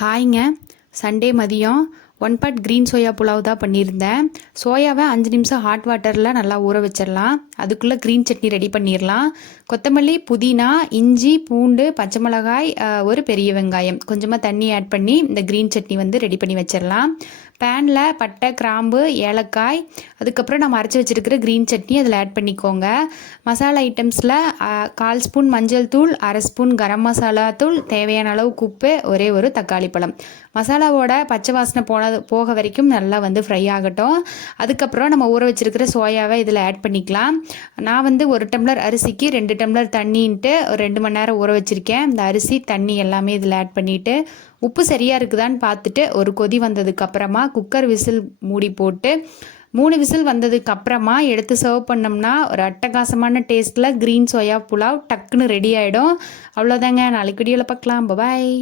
ஹாய்ங்க. Sunday மதியம் one pot green soya pulao தான் பண்ணியிருந்தேன். சோயாவை 5 நிமிஷம் ஹாட் வாட்டரில் நல்லா ஊற வச்சிடலாம். அதுக்குள்ளே க்ரீன் சட்னி ரெடி பண்ணிடலாம். கொத்தமல்லி, புதினா, இஞ்சி, பூண்டு, பச்சை மிளகாய், ஒரு பெரிய வெங்காயம், கொஞ்சமாக தண்ணி ஆட் பண்ணி இந்த க்ரீன் சட்னி வந்து ரெடி பண்ணி வச்சிடலாம். பேனில் பட்டை, கிராம்பு, ஏலக்காய், அதுக்கப்புறம் நம்ம அரைச்சி வச்சுருக்கிற க்ரீன் சட்னி அதில் ஆட் பண்ணிக்கோங்க. மசாலா ஐட்டம்ஸில் 1/4 ஸ்பூன் மஞ்சள் தூள், 1/2 ஸ்பூன் கரம் மசாலா தூள், தேவையான அளவுக்கு உப்பு, ஒரே ஒரு தக்காளி பழம். மசாலாவோட பச்சை வாசனை போக வரைக்கும் நல்லா வந்து ஃப்ரை ஆகட்டும். அதுக்கப்புறம் நம்ம ஊற வச்சுருக்கிற சோயாவை இதில் ஆட் பண்ணிக்கலாம். நான் வந்து 1 டம்ளர் அரிசிக்கு 2 டம்ளர் தண்ணின்ட்டு ஒரு 2 மணி நேரம் ஊற வச்சுருக்கேன். இந்த அரிசி தண்ணி எல்லாமே இதில் ஆட் பண்ணிவிட்டு உப்பு சரியாக இருக்குதான்னு பார்த்துட்டு ஒரு கொதி வந்ததுக்கப்புறமா குக்கர் விசில் மூடி போட்டு 3 விசில் வந்ததுக்கு அப்புறமா எடுத்து சர்வ் பண்ணோம்னா ஒரு அட்டகாசமான டேஸ்ட்டில் க்ரீன் சோயா புலாவ் டக்குன்னு ரெடி ஆகிடும். அவ்வளோதாங்க. நாளைக்கு வீடியோவில் பார்க்கலாம். பாய்.